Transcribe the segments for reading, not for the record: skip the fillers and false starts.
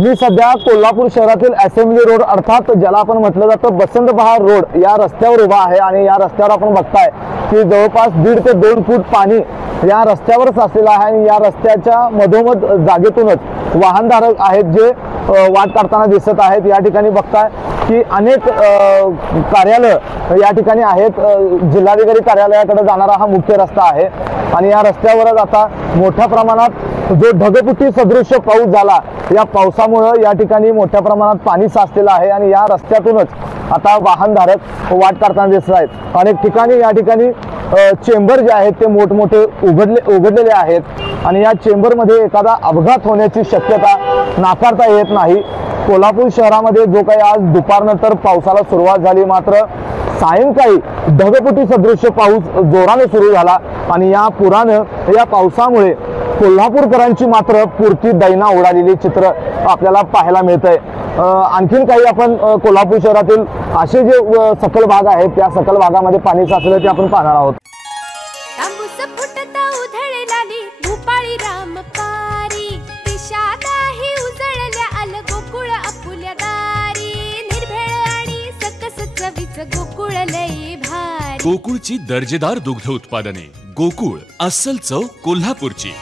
मी सध्या कोल्हापूर शहरातील assembly road अर्थात ज्याला आपण म्हटलं जातं बसंत बहार रोड या रस्त्यावर उभा आहे आणि या रस्त्यावर आपण बघताय की जवळपास 1.5 ते 2 फूट पाणी या रस्त्यावर साचलेलं आहे आणि या रस्त्याच्या मधोमध जागेतूनच वाहनधारक आहेत जे वाट काढताना दिसत आहेत। या ठिकाणी बघताय की अनेक कार्यालय या ठिकाणी आहेत। जिल्हाधिकारी कार्यालयाकडे जाणारा हा मुख्य रस्ता आहे आणि या रस्त्यावरच आता मोठ्या प्रमाणात जो ढगफुटी सदृश्य पाऊस झाला या पावसामुळे या ठिकाणी मोठ्या प्रमाणात पाणी साचलेलं आहे आणि या रस्त्यातूनच आता वाहनधारक वाट काढताना दिसत आहेत। अनेक ठिकाणी या ठिकाणी चेंबर जे आहेत ते मोठमोठे उघडलेले आहेत आणि या चेंबरमध्ये एखादा अपघात होण्याची शक्यता नाकारता येत नाही। कोल्हापूर शहरामध्ये जो काही आज दुपारनंतर पावसाला सुरुवात झाली, मात्र सायंकाळी ढगफुटी सदृश्य पाऊस जोराने सुरू झाला आणि या पुरानं या पावसामुळे कोल्हापूरकरांची मात्र पुरती दैना उडालेली चित्र आपल्याला पाहायला मिळतंय। आणखीन काही आपण कोल्हापूर शहरातील असे जे सखल भाग आहेत त्या सखल भागामध्ये पाणी साचलं ते आपण पाहणार आहोत। गोकुळची दर्जेदार दुग्ध उत्पादने। गोकुळ, अस्सल चव कोल्हापूरची।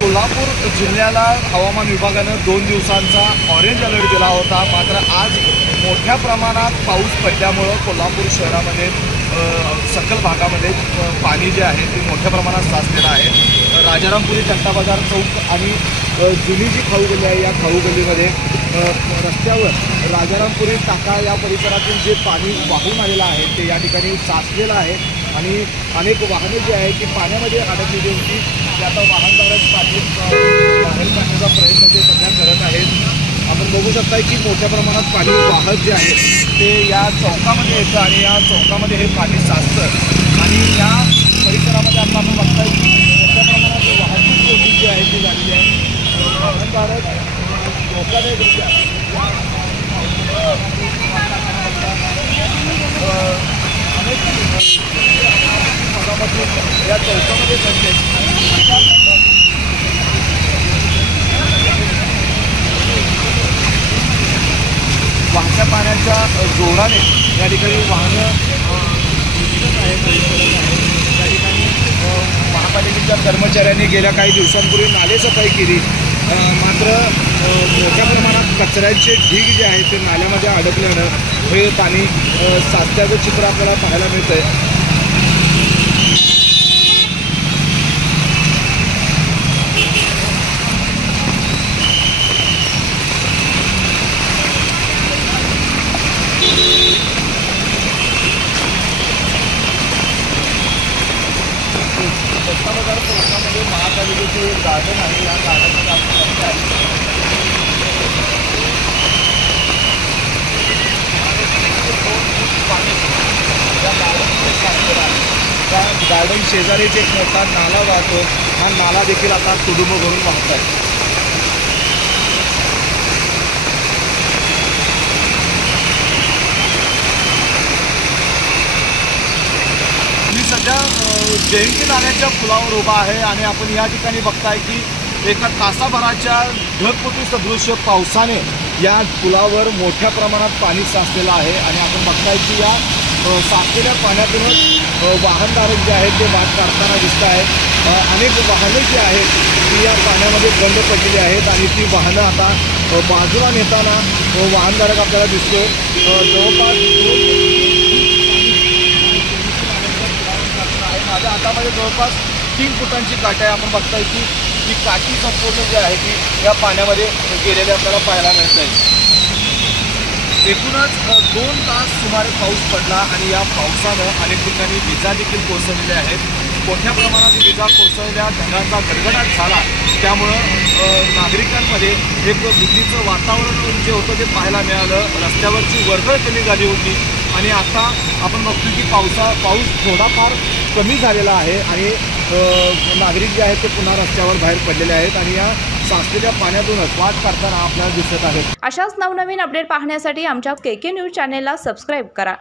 कोल्हापूर जिल्ह्याला हवामान विभागाने 2 दिवसांचा ऑरेंज अलर्ट दिला होता, मात्र आज मोठ्या प्रमाणात पाऊस पडल्यामुळे कोल्हापूर शहरामध्ये सखल भागामध्ये पाणी जे आहे ते मोठ्या प्रमाणात साचलेलं आहे। राजारामपुरी जनता बाजार चौक आणि जुनी जी खाऊ गल्ली आहे या खाऊ गल्लीमध्ये रस्त्यावर राजारामपुरी टाका या परिसरातून जे पाणी वाहून आलेलं आहे ते या ठिकाणी साचलेलं आहे आणि अनेक वाहने जी आहे की पाण्यामध्ये अडकलेली होती ते आता वाहनधारक पाणी बाहेर काढण्याचा प्रयत्न ते सध्या करत आहेत। आपण बघू शकता की मोठ्या प्रमाणात पाणी वाहत जे आहे ते या चौकामध्ये येतं आणि या चौकामध्ये हे पाणी साचतं आणि या परिसरामध्ये आपण बघताय की मोठ्या प्रमाणात वाहतूक कोंडी जी आहे ती झालेली आहे। वाहनधारक धोकादायकरित्या या चौकामध्ये करते वाहत्या पाण्याच्या जोराने या ठिकाणी वाहनं त्या ठिकाणी महापालिकेच्या कर्मचाऱ्यांनी गेल्या काही दिवसांपूर्वी नालेसफाई केली, मात्र मोठ्या प्रमाणात कचऱ्याचे ढीग जे आहेत ते नाल्यामध्ये अडकल्यानं हे पाणी साचल्याचं चित्र आपल्याला पाहायला मिळतं आहे। बाजार चौकामध्ये महापालिकेचे एक गार्डन आहे, या गार्डनमध्ये आपण बघताय त्या गार्डन शेजारीच एक मोठा नाला वाहतो, हा नाला देखील आता तुडुंब भरून वाहत आहे। सध्या जयंती नाल्याच्या पुलावर उभा आहे आणि आपण या ठिकाणी बघताय की एका तासाभराच्या ढगफुटी सदृश्य पावसाने या पुलावर मोठ्या प्रमाणात पाणी साचलेलं आहे आणि आपण बघताय की या साचलेल्या पाण्यातूनच वाहनधारक जे आहेत ते वाट काढताना दिसत आहेत। अनेक वाहने जी आहेत ती या पाण्यामध्ये बंद पडलेली आहेत आणि ती वाहनं आता बाजूला नेताना वाहनधारक आपल्याला दिसतो। जवळपास माझ्या हातामध्ये जवळपास 3 फुटांची काठी आहे। आपण बघताय की ही काठी संपूर्ण जी आहे ती या पाण्यामध्ये गेलेली आपल्याला पाहायला मिळत आहे। एकूणच 2 तास सुमारे पाऊस पडला आणि या पावसानं अनेक ठिकाणी विजा देखील कोसळलेल्या आहेत। मोठ्या प्रमाणात विजा कोसळल्या, ढगांचा गडगडाट झाला, त्यामुळं नागरिकांमध्ये एक भीतीचं वातावरण जे होतं ते पाहायला मिळालं। रस्त्यावरची वर्दळ कमी झाली होती आणि आता आपण बघतो की पाऊस थोडाफार कमी झालेला आहे आणि नागरिक जे आहेत ते पुन्हा रस्त्यावर बाहेर पडलेले आहेत आणि या साचलेल्या पाण्यातूनच वाट काढताना आपल्याला दिसत आहेत। अशाच नवनवीन अपडेट पाहण्यासाठी आमच्या KK न्यूज चॅनेलला सबस्क्राइब करा।